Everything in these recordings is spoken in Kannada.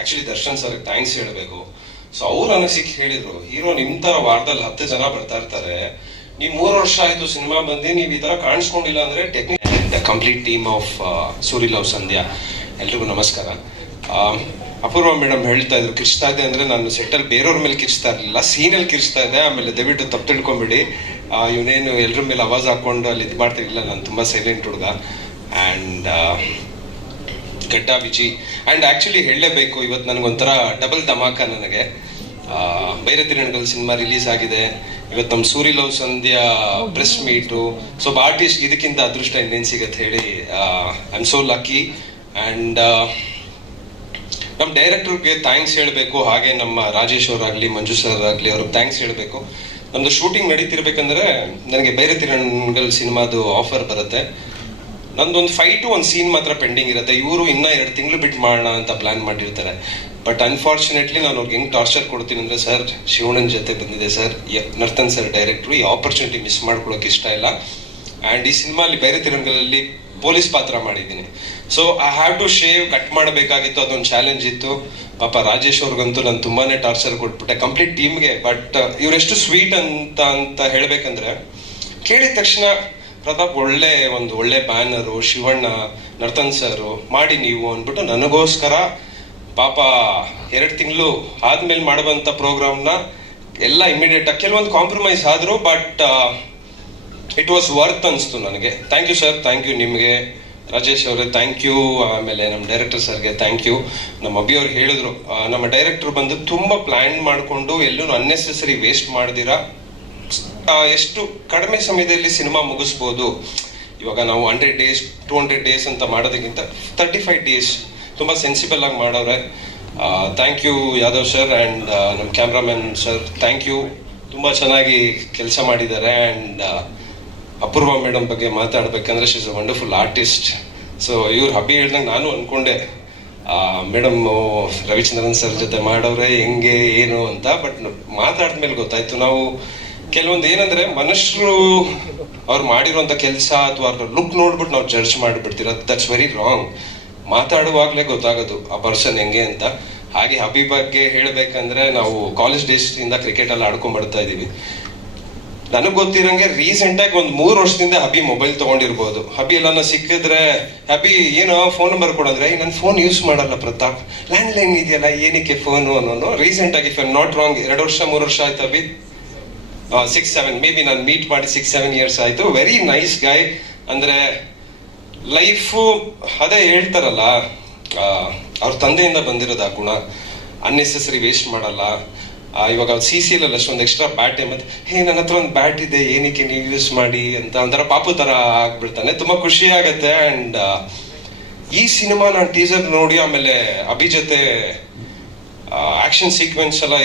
ಆಕ್ಚುಲಿ ದರ್ಶನ್ ಸರ್ ಥ್ಯಾಂಕ್ಸ್ ಹೇಳಬೇಕು. ಸೊ ಅವ್ರು ಅನಿಸಿಕೆ ಹೇಳಿದ್ರು, ಹೀರೋ ನಿಮ್ ತರ ವಾರದಲ್ಲಿ ಹತ್ತು ಜನ ಬರ್ತಾ ಇರ್ತಾರೆ. ನೀವು ಮೂರು ವರ್ಷ ಆಯ್ತು ಸಿನಿಮಾ ಬಂದು, ನೀವು ಈ ತರ ಕಾಣಿಸ್ಕೊಂಡಿಲ್ಲ ಅಂದ್ರೆ technique the complete team of Suri love Sandhya ಎಲ್ರಿಗೂ ನಮಸ್ಕಾರ. ಅಪೂರ್ವ ಮೇಡಮ್ ಹೇಳ್ತಾ ಇದ್ರು, ಕಿರ್ಚ್ತಾ ಇದೆ ಅಂದ್ರೆ ನಾನು ಸೆಟ್ಟಲ್ ಬೇರೆಯವ್ರ ಮೇಲೆ ಕಿರ್ಚ್ತಾ ಇರಲಿಲ್ಲ. ಸೀನಲ್ಲಿ ಕಿರ್ಚ್ತಾ ಇದೆ ಆಮೇಲೆ ದಯವಿಟ್ಟು ತಪ್ಪು ತಿಳ್ಕೊಂಬಿಡಿ ಇವನೇನು ಎಲ್ರ ಮೇಲೆ ಅವಾಜ್ ಹಾಕೊಂಡು ಅಲ್ಲಿ ಇದು ಮಾಡ್ತಿರ್ಲಿಲ್ಲ ನಾನು ತುಂಬಾ ಸೈಲೆಂಟ್ ಹುಡುಗ. ಆ್ಯಂಡ್ ಗಡ್ಡ ಬಿಚಿ ಆ್ಯಂಡ್ ಆ್ಯಕ್ಚುಲಿ ಹೇಳಲೇಬೇಕು ಇವತ್ತು ನನಗೊಂಥರ ಡಬಲ್ ಧಮಾಕ ನನಗೆ. ಆ, ಬೈರ ತಿರುಣಗಲ್ ಸಿನಿಮಾ ರಿಲೀಸ್ ಆಗಿದೆ. ಇವತ್ತು ನಮ್ಮ Suri love Sandhya press meet so artist ಇದಕ್ಕಿಂತ ಅದೃಷ್ಟ ಇನ್ನೇನು ಸಿಗತ್ತೆ ಹೇಳಿ I am so lucky and ನಮ್ಮ ಡೈರೆಕ್ಟರ್ಗೆ ಥ್ಯಾಂಕ್ಸ್ ಹೇಳಬೇಕು. ಹಾಗೆ ನಮ್ಮ ರಾಜೇಶ್ ಅವರಾಗಲಿ ಮಂಜು ಸರ್ ಆಗಲಿ ಅವ್ರಿಗೆ ಥ್ಯಾಂಕ್ಸ್ ಹೇಳಬೇಕು. ನಮ್ಮದು ಶೂಟಿಂಗ್ ನಡೀತಿರ್ಬೇಕಂದ್ರೆ ನನಗೆ ಬೈರ ರಣಗಲ್ ಸಿನಿಮಾದು ಆಫರ್ ಬರುತ್ತೆ. ನಂದೊಂದು ಫೈಟು ಒಂದು ಸೀನ್ ಮಾತ್ರ ಪೆಂಡಿಂಗ್ ಇರುತ್ತೆ. ಇವರು ಇನ್ನ ಎರಡು ತಿಂಗಳು ಬಿಟ್ಟು ಮಾಡೋಣ ಅಂತ ಪ್ಲಾನ್ ಮಾಡಿರ್ತಾರೆ. ಬಟ್ ಅನ್ಫಾರ್ಚುನೇಟ್ಲಿ ನಾನು ಅವ್ರಿಗೆ ಹೆಂಗ್ ಟಾರ್ಚರ್ ಕೊಡ್ತೀನಿ ಅಂದ್ರೆ, ಸರ್, ಶಿವಣ್ಣನ ಜೊತೆ ಬಂದಿದೆ, ಸರ್. ನರ್ತನ್ ಸರ್ ಡೈರೆಕ್ಟ್ರು ಈ ಆಪರ್ಚುನಿಟಿ ಮಿಸ್ ಮಾಡ್ಕೊಳ್ಳೋಕೆ ಇಷ್ಟ ಇಲ್ಲ. ಆ್ಯಂಡ್ ಈ ಸಿನಿಮಾಲಿ ಬೇರೆ ತಿರಂಗಲಲ್ಲಿ ಪೊಲೀಸ್ ಪಾತ್ರ ಮಾಡಿದ್ದೀನಿ. So I have to shave cut ಮಾಡಬೇಕಾಗಿತ್ತು, ಅದೊಂದು ಚಾಲೆಂಜ್ ಇತ್ತು. ಪಾಪ ರಾಜೇಶ್ ಅವ್ರಿಗಂತೂ ನಾನು ತುಂಬಾನೇ ಟಾರ್ಚರ್ ಕೊಟ್ಬಿಟ್ಟೆ. ಕಂಪ್ಲೀಟ್ ಟೀಮ್ಗೆ ಬಟ್ ಇವರೆಷ್ಟು ಸ್ವೀಟ್ ಅಂತ ಅಂತ ಹೇಳಬೇಕಂದ್ರೆ, ಕೇಳಿದ ತಕ್ಷಣ ಪ್ರತಾಪ್, ಒಳ್ಳೆ ಒಂದು ಒಳ್ಳೆ ಬ್ಯಾನರು, ಶಿವಣ್ಣ, ನರ್ತನ್ ಸರ್ ಮಾಡಿ ನೀವು ಅಂದ್ಬಿಟ್ಟು ನನಗೋಸ್ಕರ ಪಾಪ ಎರಡು ತಿಂಗಳು ಆದ್ಮೇಲೆ ಮಾಡುವಂತ ಪ್ರೋಗ್ರಾಮ್ನ ಎಲ್ಲ ಇಮಿಡಿಯೇಟ್ ಆಗಿ ಕೆಲವೊಂದು ಕಾಂಪ್ರಮೈಸ್ ಆದ್ರು, ಬಟ್ ಇಟ್ ವಾಸ್ ವರ್ತ್ ಅನಿಸ್ತು ನನಗೆ. Thank you sir thank you ನಿಮಗೆ. ರಾಜೇಶ್ ಅವರೇ ಥ್ಯಾಂಕ್ ಯು ಆಮೇಲೆ ನಮ್ಮ ಡೈರೆಕ್ಟರ್ ಸರ್ಗೆ ಥ್ಯಾಂಕ್ ಯು ನಮ್ಮ ಅಭಿ ಅವ್ರು ಹೇಳಿದ್ರು ನಮ್ಮ ಡೈರೆಕ್ಟರ್ ಬಂದು ತುಂಬಾ ಪ್ಲಾನ್ ಮಾಡಿಕೊಂಡು ಎಲ್ಲೂ ಅನ್ನೆಸೆಸರಿ ವೇಸ್ಟ್ ಮಾಡ್ದಿರಾ. ಎಷ್ಟು ಕಡಿಮೆ ಸಮಯದಲ್ಲಿ ಸಿನಿಮಾ ಮುಗಿಸ್ಬೋದು? ಇವಾಗ ನಾವು hundred days two hundred days ಅಂತ ಮಾಡೋದಕ್ಕಿಂತ ತರ್ಟಿ ಫೈವ್ ಡೇಸ್ ತುಂಬ ಸೆನ್ಸಿಬಲ್ ಆಗಿ ಮಾಡವ್ರೆ thank you Yadav sir and ನಮ್ಮ ಕ್ಯಾಮ್ರಾಮನ್ ಸರ್ ಥ್ಯಾಂಕ್ ಯು ತುಂಬ ಚೆನ್ನಾಗಿ ಕೆಲಸ ಮಾಡಿದ್ದಾರೆ ಆ್ಯಂಡ್ ಅಪೂರ್ವ ಮೇಡಮ್ ಬಗ್ಗೆ ಮಾತಾಡಬೇಕಂದ್ರೆ she is a wonderful artist so ಇವ್ರು ಹಬ್ಬಿ ಹೇಳ್ದಂಗೆ ನಾನು ಅನ್ಕೊಂಡೆ. ಮೇಡಮ್ ರವಿಚಂದ್ರನ್ ಸರ್ ಜೊತೆ ಮಾಡವ್ರೆ ಹೆಂಗೆ, ಏನು ಅಂತ ಬಟ್ ಮಾತಾಡಿದ್ಮೇಲೆ ಗೊತ್ತಾಯ್ತು. ನಾವು ಕೆಲವೊಂದು ಏನಂದ್ರೆ ಮನುಷ್ಯರು ಅವ್ರು ಮಾಡಿರುವಂತ ಕೆಲಸ ಅಥವಾ ಅವ್ರ ಲುಕ್ ನೋಡ್ಬಿಟ್ಟು ನಾವು ಜಡ್ಜ್ ಮಾಡಿಬಿಡ್ತೀರ. ದಟ್ಸ್ ವೆರಿ ರಾಂಗ್ ಮಾತಾಡುವಾಗ್ಲೇ ಗೊತ್ತಾಗೋದು, ಆ ಪರ್ಸನ್ ಹೆಂಗೆ ಅಂತ. ಹಾಗೆ ಹಬಿ ಬಗ್ಗೆ ಹೇಳ್ಬೇಕಂದ್ರೆ ನಾವು ಕಾಲೇಜ್ ಡೇಸ್ ಇಂದ ಕ್ರಿಕೆಟ್ ಅಲ್ಲಿ ಆಡ್ಕೊಂಡ್ ಬರ್ತಾ ಇದೀವಿ ನನಗ್ ಗೊತ್ತಿರಂಗೆ ರೀಸೆಂಟ್ ಆಗಿ ಒಂದ್ ಮೂರ್ ವರ್ಷದಿಂದ ಹಬಿ ಮೊಬೈಲ್ ತಗೊಂಡಿರ್ಬೋದು. ಹಬಿ ಎಲ್ಲ ಸಿಕ್ಕಿದ್ರೆ, ಹಬಿ, ಏನೋ ಫೋನ್ ನಂಬರ್ ಕೊಡಂದ್ರೆ ನನ್ ಫೋನ್ ಯೂಸ್ ಮಾಡಲ್ಲ ಪ್ರತಾಪ್. ಲ್ಯಾಂಡ್ ಲೈನ್ ಇದೆಯಲ್ಲ, ಏನಕ್ಕೆ ಫೋನು ಅನ್ನೋನು. ರೀಸೆಂಟ್ ಆಗಿ ಇಫ್ ನಾಟ್ ರಾಂಗ್ ಎರಡು ವರ್ಷ, ಮೂರು ವರ್ಷ ಆಯ್ತು hubby. Six seven may be ನಾನು ಮೀಟ್ ಮಾಡಿ ಸಿಕ್ಸ್ ಸೆವೆನ್ ಇಯರ್ಸ್ ಆಯಿತು. ವೆರಿ ನೈಸ್ ಗಾಯ್ ಅಂದರೆ ಲೈಫು ಅದೇ ಹೇಳ್ತಾರಲ್ಲ ಅವ್ರ ತಂದೆಯಿಂದ ಬಂದಿರೋದು ಆ ಗುಣ. ಅನ್ನೆಸೆಸರಿ ವೇಸ್ಟ್ ಮಾಡಲ್ಲ. ಇವಾಗ ಅವ್ರು ಸಿ ಸಿ ಎಲ್ ಅಷ್ಟೊಂದು ಎಕ್ಸ್ಟ್ರಾ ಬ್ಯಾಟ್ ಮತ್ತೆ ಹೇ, ನನ್ನ ಹತ್ರ ಒಂದು ಬ್ಯಾಟ್ ಇದೆ, ಏನಕ್ಕೆ ನೀವು ಯೂಸ್ ಮಾಡಿ? ಅಂತ ಒಂಥರ ಪಾಪು ಥರ ಆಗ್ಬಿಡ್ತಾನೆ. ತುಂಬ ಖುಷಿ ಆಗುತ್ತೆ. ಆ್ಯಂಡ್ ಈ ಸಿನಿಮಾ ನಾನು ಟೀಸರ್ ನೋಡಿ ಆಮೇಲೆ ಅಭಿ ಜೊತೆ ಆಕ್ಷನ್ ಸೀಕ್ವೆನ್ಸ್ ಎಲ್ಲ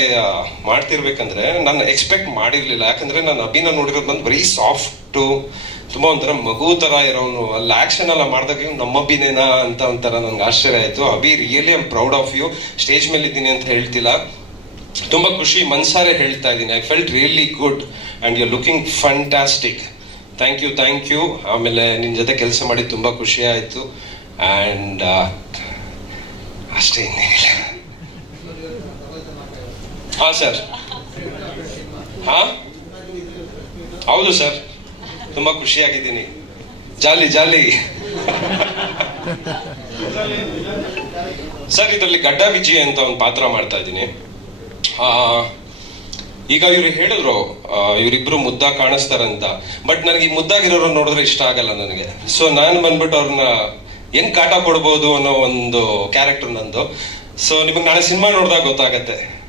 ಮಾಡ್ತಿರ್ಬೇಕಂದ್ರೆ ನಾನು ಎಕ್ಸ್ಪೆಕ್ಟ್ ಮಾಡಿರಲಿಲ್ಲ. ಯಾಕಂದ್ರೆ ನಾನು ಅಭಿನ ನೋಡಿರೋದು ಬಂದು ಬರೀ ಸಾಫ್ಟು ತುಂಬಾ ಒಂಥರ ಮಗು ಥರ ಇರೋನು ಅಲ್ಲಿ ಆ್ಯಕ್ಷನ್ ಎಲ್ಲ ಮಾಡಿದಾಗ ನಮ್ಮ ಅಭಿನೇನಾ ಅಂತ ಒಂಥರ ನನಗೆ ಆಶ್ಚರ್ಯ ಆಯ್ತು. Abhi really I'm proud of you stage ಮೇಲೆ ಇದ್ದೀನಿ ಅಂತ ಹೇಳ್ತಿಲ್ಲ. ತುಂಬಾ ಖುಷಿ, ಮನ್ಸಾರೆ ಹೇಳ್ತಾ ಇದ್ದೀನಿ. I felt really good and you looking fantastic thank you thank you ಆಮೇಲೆ ನಿನ್ನ ಜೊತೆ ಕೆಲಸ ಮಾಡಿ ತುಂಬಾ ಖುಷಿ ಆಯ್ತು. ಅಂಡ್ ಅಷ್ಟೇ ಇನ್ನೇನಿಲ್ಲ. ಹಾ, ಸರ್. ಹಾ? ಹೌದು, ಸರ್. ತುಂಬಾ ಖುಷಿಯಾಗಿದ್ದೀನಿ. ಜಾಲಿ ಜಾಲಿ. ಸರ್, ಇದರಲ್ಲಿ ಗಡ್ಡ ವಿಜಯ ಅಂತ ಒಂದು ಪಾತ್ರ ಮಾಡ್ತಾ ಇದ್ದೀನಿ. ಈಗ ಇವ್ರು ಹೇಳಿದ್ರು ಇವ್ರಿಬ್ರು ಮುದ್ದ ಕಾಣಿಸ್ತಾರಂತ. ಬಟ್ ನನಗೆ ಈ ಮುದ್ದಾಗಿರೋರು ನೋಡಿದ್ರೆ ಇಷ್ಟ ಆಗಲ್ಲ ನನಗೆ. ಸೊ ನಾನು ಬಂದ್ಬಿಟ್ಟು ಅವ್ರನ್ನ ಏನು ಕಾಟ ಕೊಡ್ಬೋದು ಅನ್ನೋ ಒಂದು ಕ್ಯಾರೆಕ್ಟರ್ ನಂದು. ಸೊ ನಿಮಗೆ ನಾಳೆ ಸಿನಿಮಾ ನೋಡಿದಾಗ ಗೊತ್ತಾಗತ್ತೆ.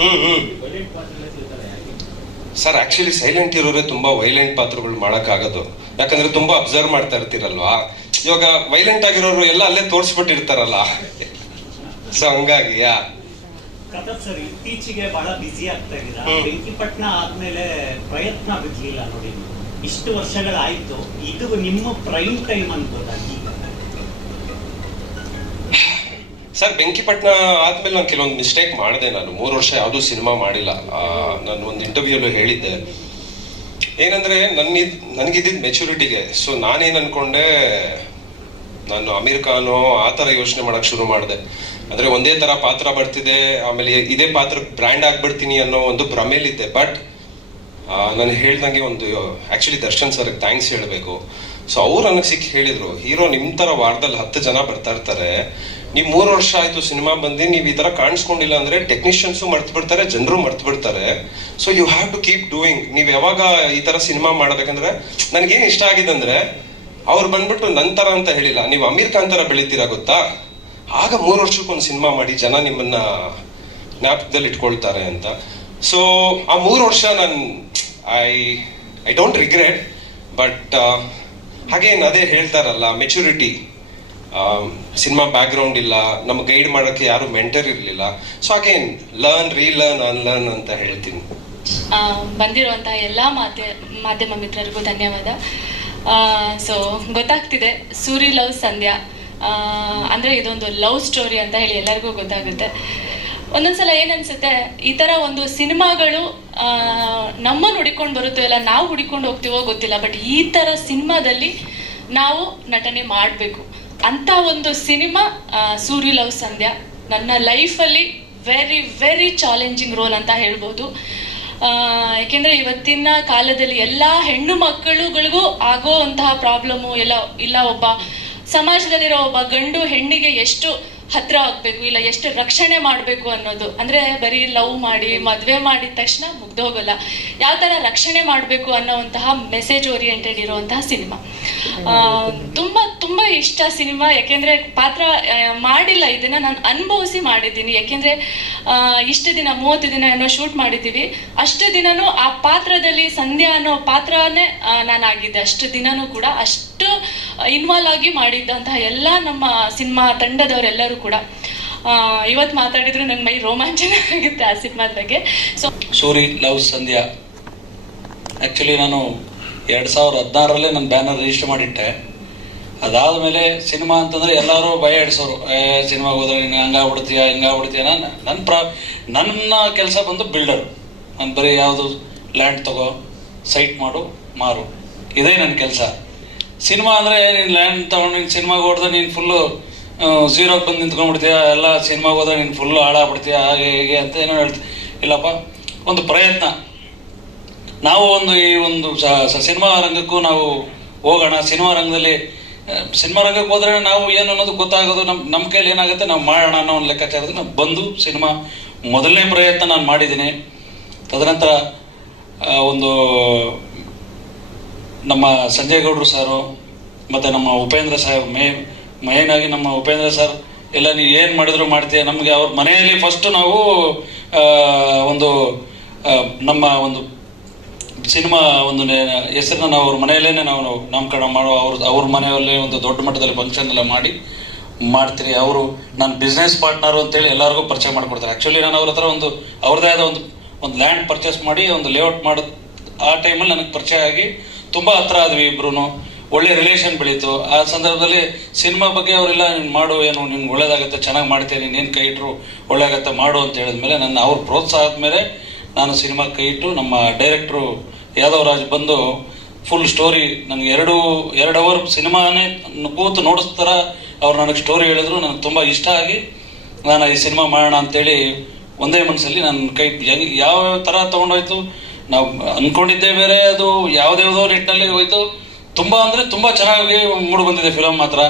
ಹ್ಮ್ ಹ್ಮ್. ಸರ್ ಆಕ್ಚುಲಿ ಸೈಲೆಂಟ್ ಇರೋರೆ ತುಂಬಾ ವೈಲೆಂಟ್ ಪಾತ್ರಗಳು ಮಾಡಕ್ಕಾಗೋದು. ಯಾಕಂದ್ರೆ ತುಂಬಾ ಅಬ್ಸರ್ವ್ ಮಾಡ್ತಾ ಇರ್ತೀರಲ್ವಾ? ಇವಾಗ ವೈಲೆಂಟ್ ಆಗಿರೋರು ಎಲ್ಲ ಅಲ್ಲೇ ತೋರ್ಸ್ಬಿಟ್ಟಿರ್ತಾರಲ್ಲ. ಸೊ ಹಂಗಾಗಿ ಯಾ ಸರ್ ಇತ್ತೀಚೆಗೆ ಬಹಳ ಬ್ಯುಸಿ ಆಗ್ತಾ ಇದ್ದೀರಾ. ಬೆಂಕಿಪಟ್ಟಣ ಆದ್ಮೇಲೆ ಪ್ರಯತ್ನ ಬಿಡ್ಲಿಲ್ಲ ನೋಡಿ. ಇಷ್ಟು ವರ್ಷಗಳಾಯ್ತು. ಇದು ನಿಮ್ಮ ಪ್ರೈಮ್ ಟೈಮ್ ಅನ್ಬೋದಾ? ಸರ್ ಬೆಂಕಿಪಟ್ಟಣ ಆದ್ಮೇಲೆ ನಾನು ಕೆಲವೊಂದು ಮಿಸ್ಟೇಕ್ ಮಾಡಿದೆ ನಾನು. ಮೂರು ವರ್ಷ ಯಾವುದೂ ಸಿನಿಮಾ ಮಾಡಿಲ್ಲ. ನಾನು ಒಂದು ಇಂಟರ್ವ್ಯೂಲು ಹೇಳಿದ್ದೆ. ಏನಂದ್ರೆ, ನನ್ನ ನನಗಿದ್ದಿದ್ದು ಮೆಚುರಿಟಿಗೆ ಸೊ ನಾನೇನು ಅನ್ಕೊಂಡೆ, ನಾನು ಅಮೀರ್ ಖಾನು ಆ ಥರ ಯೋಚನೆ ಮಾಡೋಕೆ ಶುರು ಮಾಡಿದೆ. ಅಂದ್ರೆ ಒಂದೇ ತರ ಪಾತ್ರ ಬರ್ತಿದೆ, ಆಮೇಲೆ ಇದೇ ಪಾತ್ರ ಬ್ರ್ಯಾಂಡ್ ಆಗಿಬಿಡ್ತೀನಿ ಅನ್ನೋ ಒಂದು ಭ್ರಮೇಲಿದ್ದೆ. ಬಟ್ ನಾನು ಹೇಳ್ದಂಗೆ ಒಂದು ಆಕ್ಚುಲಿ ದರ್ಶನ್ ಸರ್ಗೆ ಥ್ಯಾಂಕ್ಸ್ ಹೇಳಬೇಕು. ಸೊ ಅವ್ರು ನನಗೆ ಸಿಕ್ಕಿ ಹೇಳಿದರು, ಹೀರೋ ನಿಮ್ಮ ತರ ವಾರದಲ್ಲಿ ಹತ್ತು ಜನ ಬರ್ತಾ ಇರ್ತಾರೆ. ನೀವು ಮೂರು ವರ್ಷ ಆಯ್ತು ಸಿನಿಮಾ ಬಂದು, ನೀವು ಈ ತರ ಕಾಣಿಸ್ಕೊಂಡಿಲ್ಲ ಅಂದ್ರೆ ಟೆಕ್ನಿಷಿಯನ್ಸು ಮರ್ತು ಬಿಡ್ತಾರೆ, ಜನರು ಮರ್ತು ಬಿಡ್ತಾರೆ. So you have to keep doing ನೀವು ಯಾವಾಗ ಈ ತರ ಸಿನಿಮಾ ಮಾಡ್ಬೇಕಂದ್ರೆ, ನನಗೇನು ಇಷ್ಟ ಆಗಿದೆ ಅಂದ್ರೆ ಅವ್ರು ಬಂದ್ಬಿಟ್ಟು ನಂತರ ಅಂತ ಹೇಳಿಲ್ಲ. ನೀವು ಅಮೀರ್ ಖಾನ್ ತರ ಬೆಳಿತೀರಾ ಗೊತ್ತಾ? ಆಗ ಮೂರು ವರ್ಷಕ್ಕೊಂದು ಸಿನಿಮಾ ಮಾಡಿ ಜನ ನಿಮ್ಮನ್ನ ಜ್ಞಾಪಕದಲ್ಲಿ ಇಟ್ಕೊಳ್ತಾರೆ ಅಂತ. ಸೊ ಆ ಮೂರು ವರ್ಷ ನಾನು I I don't regret but ಹಾಗೇನು ಅದೇ ಹೇಳ್ತಾರಲ್ಲ ಮೆಚುರಿಟಿ ಸಿನಿಮಾ ಬ್ಯಾಕ್ಗ್ರೌಂಡ್ ಇಲ್ಲ ನಮ್ಮ ಗೈಡ್ ಮಾಡೋಕ್ಕೆ ಯಾರು ಮೆಂಟರ್ ಇರಲಿಲ್ಲ. So again learn relearn unlearn ಅಂತ ಹೇಳ್ತೀನಿ. ಬಂದಿರುವಂತಹ ಎಲ್ಲ ಮಾಧ್ಯ, ಮಾಧ್ಯಮ ಮಿತ್ರರಿಗೂ ಧನ್ಯವಾದ. ಸೊ ಗೊತ್ತಾಗ್ತಿದೆ, ಸೂರಿ ಲವ್ ಸಂಧ್ಯಾ. ಅಂದರೆ ಇದೊಂದು ಲವ್ ಸ್ಟೋರಿ ಅಂತ ಹೇಳಿ ಎಲ್ಲರಿಗೂ ಗೊತ್ತಾಗುತ್ತೆ. ಒಂದೊಂದ್ಸಲ ಏನನ್ಸುತ್ತೆ, ಈ ತರ ಒಂದು ಸಿನಿಮಾಗಳು ನಮ್ಮನ್ನು ಹುಡಿಕೊಂಡು ಬರುತ್ತೋ ಇಲ್ಲ, ನಾವು ಹುಡಿಕೊಂಡು ಹೋಗ್ತೀವೋ ಗೊತ್ತಿಲ್ಲ, ಬಟ್ ಈ ತರ ಸಿನಿಮಾದಲ್ಲಿ ನಾವು ನಟನೆ ಮಾಡಬೇಕು. ಅಂತ ಒಂದು ಸಿನಿಮಾ ಸೂರಿ ಲವ್ ಸಂಧ್ಯಾ. ನನ್ನ ಲೈಫಲ್ಲಿ ವೆರಿ ವೆರಿ ಚಾಲೆಂಜಿಂಗ್ ರೋಲ್ ಅಂತ ಹೇಳ್ಬೋದು. ಯಾಕೆಂದ್ರೆ ಇವತ್ತಿನ ಕಾಲದಲ್ಲಿ ಎಲ್ಲ ಹೆಣ್ಣು ಮಕ್ಕಳುಗಳಿಗೂ ಆಗೋ ಅಂತಹ ಪ್ರಾಬ್ಲಮ್ಮು ಎಲ್ಲ ಇಲ್ಲ. ಒಬ್ಬ ಸಮಾಜದಲ್ಲಿರೋ ಒಬ್ಬ ಗಂಡು ಹೆಣ್ಣಿಗೆ ಎಷ್ಟು ಹತ್ರ ಆಗಬೇಕು, ಇಲ್ಲ ಎಷ್ಟು ರಕ್ಷಣೆ ಮಾಡಬೇಕು ಅನ್ನೋದು. ಅಂದರೆ ಬರೀ ಲವ್ ಮಾಡಿ, ಮದುವೆ ಮಾಡಿದ ತಕ್ಷಣ ಮುಗ್ದೋಗಲ್ಲ. ಯಾವ ಥರ ರಕ್ಷಣೆ ಮಾಡಬೇಕು ಅನ್ನೋವಂತಹ ಮೆಸೇಜ್ ಓರಿಯೆಂಟೆಡ್ ಇರುವಂತಹ ಸಿನಿಮಾ. ತುಂಬ, ತುಂಬಾ ಇಷ್ಟ ಸಿನಿಮಾ, ಯಾಕೆಂದ್ರೆ ಪಾತ್ರ ಮಾಡಿಲ್ಲ ಇದನ್ನ, ನಾನು ಅನುಭವಿಸಿ ಮಾಡಿದ್ದೀನಿ. ಯಾಕೆಂದ್ರೆ ಇಷ್ಟು ದಿನ, ಮೂವತ್ತು ದಿನ ಏನೋ ಶೂಟ್ ಮಾಡಿದ್ದೀವಿ. ಅಷ್ಟು ದಿನನೂ ಆ ಪಾತ್ರದಲ್ಲಿ ಸಂಧ್ಯಾ ಅನ್ನೋ ಪಾತ್ರನೇ ನಾನು ಆಗಿದ್ದೆ ಅಷ್ಟು ದಿನನೂ ಕೂಡ, ಅಷ್ಟು ಇನ್ವಾಲ್ವ್ ಆಗಿ ಮಾಡಿದ್ದಂತಹ ಎಲ್ಲ ನಮ್ಮ ಸಿನಿಮಾ ತಂಡದವರೆಲ್ಲರೂ ಕೂಡ ಇವತ್ತು ಮಾತಾಡಿದ್ರು ನನ್ನ ಮೈ ರೋಮಾಂಚನ ಆಗುತ್ತೆ ಆ ಸಿನಿಮಾದ ಬಗ್ಗೆ. ಸೂರಿ, ಲವ್, ಸಂಧ್ಯಾ. ಆ್ಯಕ್ಚುಲಿ ನಾನು ಎರಡು ಸಾವಿರದ ಹದಿನಾರರಲ್ಲೇ ನನ್ನ ಬ್ಯಾನರ್ ರಿಜಿಸ್ಟರ್ ಮಾಡಿಟ್ಟೆ. ಅದಾದಮೇಲೆ ಸಿನಿಮಾ ಅಂತಂದ್ರೆ ಎಲ್ಲರೂ ಭಯ ಹಿಡಿಸೋರು ಏ, ಸಿನಿಮಾಗೆ ಹೋದ್ರೆ ನೀನು ಹಂಗಾಗ್ಬಿಡ್ತೀಯ, ಹಿಂಗಾಗ್ಬಿಡ್ತೀಯ? ನಾನು ನನ್ನ ಪ್ರ, ನನ್ನ ಕೆಲಸ ಬಂದು ಬಿಲ್ಡರ್ ನಾನು ಬರೀ ಯಾವುದು ಲ್ಯಾಂಡ್ ತಗೋ ಸೈಟ್ ಮಾಡು, ಮಾರು. ಇದೇ ನನ್ನ ಕೆಲಸ. ಸಿನಿಮಾ ಅಂದರೆ ನೀನು ಲ್ಯಾಂಡ್ ತಗೊಂಡು ನೀನು ಸಿನಿಮಾಗೆ ಹೋದ್ರೆ ನೀನು ಫುಲ್ಲು ಝೀರೋಗೆ ಬಂದು ನಿಂತ್ಕೊಂಡ್ಬಿಡ್ತೀಯ? ಎಲ್ಲ ಸಿನಿಮಾಗೆ ಹೋದ್ರೆ ನೀನು ಫುಲ್ಲು ಹಾಳಾಗ್ಬಿಡ್ತೀಯ? ಹಾಗೆ, ಹೀಗೆ ಅಂತ ಏನೋ ಹೇಳ್ತೀನಿ ಇಲ್ಲಪ್ಪ, ಒಂದು ಪ್ರಯತ್ನ. ನಾವು ಒಂದು ಈ ಒಂದು ಸಿನಿಮಾ ರಂಗಕ್ಕೂ ನಾವು ಹೋಗೋಣ. ಸಿನಿಮಾ ರಂಗದಲ್ಲಿ ಸಿನಿಮಾ ರಂಗಕ್ಕೆ ಹೋದ್ರೆ ನಾವು ಏನು ಅನ್ನೋದು ಗೊತ್ತಾಗೋದು ನಮ್ಮ ನಮ್ಮ ಕೈಲಿ ಏನಾಗುತ್ತೆ, ನಾವು ಮಾಡೋಣ ಅನ್ನೋ ಒಂದು ಲೆಕ್ಕಾಚಾರದಲ್ಲಿ ನಾವು ಬಂದು ಸಿನಿಮಾ ಮೊದಲನೇ ಪ್ರಯತ್ನ ನಾನು ಮಾಡಿದ್ದೀನಿ. ತದನಂತರ ಒಂದು ನಮ್ಮ ಸಂಜಯ್ ಗೌಡ್ರು ಸಾರು, ಮತ್ತು ನಮ್ಮ ಉಪೇಂದ್ರ ಸಾಹೇಬ್ ಮೇ ಮೇನ್ ಆಗಿ ನಮ್ಮ ಉಪೇಂದ್ರ ಸರ್, ಎಲ್ಲ ನೀವು ಏನು ಮಾಡಿದ್ರು ಮಾಡ್ತೀಯ, ನಮಗೆ ಅವ್ರ ಮನೆಯಲ್ಲಿ ಫಸ್ಟ್ ನಾವು ಒಂದು ನಮ್ಮ ಒಂದು ಸಿನಿಮಾ ಒಂದು ಹೆಸರನ್ನ ನಾವು ಅವ್ರ ಮನೆಯಲ್ಲೇ ನಾವು ನಾಮಕರಣ ಮಾಡೋ ಅವ್ರ ಅವ್ರ ಮನೆಯಲ್ಲೇ ಒಂದು ದೊಡ್ಡ ಮಟ್ಟದಲ್ಲಿ ಫಂಕ್ಷನ್ ಎಲ್ಲ ಮಾಡಿ ಮಾಡ್ತೀರಿ. ಅವರು ನನ್ನ ಬಿಸ್ನೆಸ್ ಪಾರ್ಟ್ನರು ಅಂತೇಳಿ ಎಲ್ಲರಿಗೂ ಪರಿಚಯ ಮಾಡಿಕೊಡ್ತಾರೆ. ಆ್ಯಕ್ಚುಲಿ ನಾನು ಅವ್ರ ಹತ್ರ ಒಂದು ಅವ್ರದ್ದೇ ಆದ ಒಂದು ಒಂದು ಲ್ಯಾಂಡ್ ಪರ್ಚೇಸ್ ಮಾಡಿ ಒಂದು ಲೇಔಟ್ ಮಾಡೋದು ಆ ಟೈಮಲ್ಲಿ ನನಗೆ ಪರಿಚಯ ಆಗಿ ತುಂಬ ಹತ್ರ ಆದ್ವಿ ಇಬ್ರು ಒಳ್ಳೆ ರಿಲೇಷನ್ ಬೆಳೀತು. ಆ ಸಂದರ್ಭದಲ್ಲಿ ಸಿನಿಮಾ ಬಗ್ಗೆ ಅವರೆಲ್ಲ ನೀನು ಮಾಡು, ಏನು, ನಿನ್ಗೆ ಒಳ್ಳೇದಾಗತ್ತೆ, ಚೆನ್ನಾಗಿ ಮಾಡ್ತೀನಿ ನೀನು ಕೈ ಇಟ್ಟರು ಒಳ್ಳೇದಾಗತ್ತೆ, ಮಾಡು ಅಂತ ಹೇಳಿದ್ಮೇಲೆ ನನ್ನ ಅವ್ರ ಪ್ರೋತ್ಸಾಹದ ಮೇಲೆ ನಾನು ಸಿನಿಮಾ ಕೈ ಇಟ್ಟು ನಮ್ಮ ಡೈರೆಕ್ಟ್ರು ಯಾದವ್ ರಾಜ್ ಬಂದು ಫುಲ್ ಸ್ಟೋರಿ ನನಗೆ ಎರಡು ಎರಡು ಅವರ್ ಸಿನಿಮಾನೇ ಕೂತು ನೋಡಿಸ್ತಾರ. ಅವ್ರು ನನಗೆ ಸ್ಟೋರಿ ಹೇಳಿದ್ರು ನನಗೆ ತುಂಬ ಇಷ್ಟ ಆಗಿ ನಾನು ಈ ಸಿನಿಮಾ ಮಾಡೋಣ ಅಂತೇಳಿ ಒಂದೇ ಮನಸ್ಸಲ್ಲಿ ನನ್ನ ಕೈ ಹೆಂಗೆ ಯಾವ ಥರ ತೊಗೊಂಡೋಯ್ತು, ನಾವು ಅಂದ್ಕೊಂಡಿದ್ದೇ ಬೇರೆ, ಅದು ಯಾವುದ್ಯಾವುದೋ ನಿಟ್ಟಿನಲ್ಲಿ ಹೋಯ್ತು. ತುಂಬ ಅಂದರೆ ತುಂಬ ಚೆನ್ನಾಗಿ ಮೂಡಿ ಬಂದಿದೆ ಫಿಲಮ್ ಮಾತ್ರ.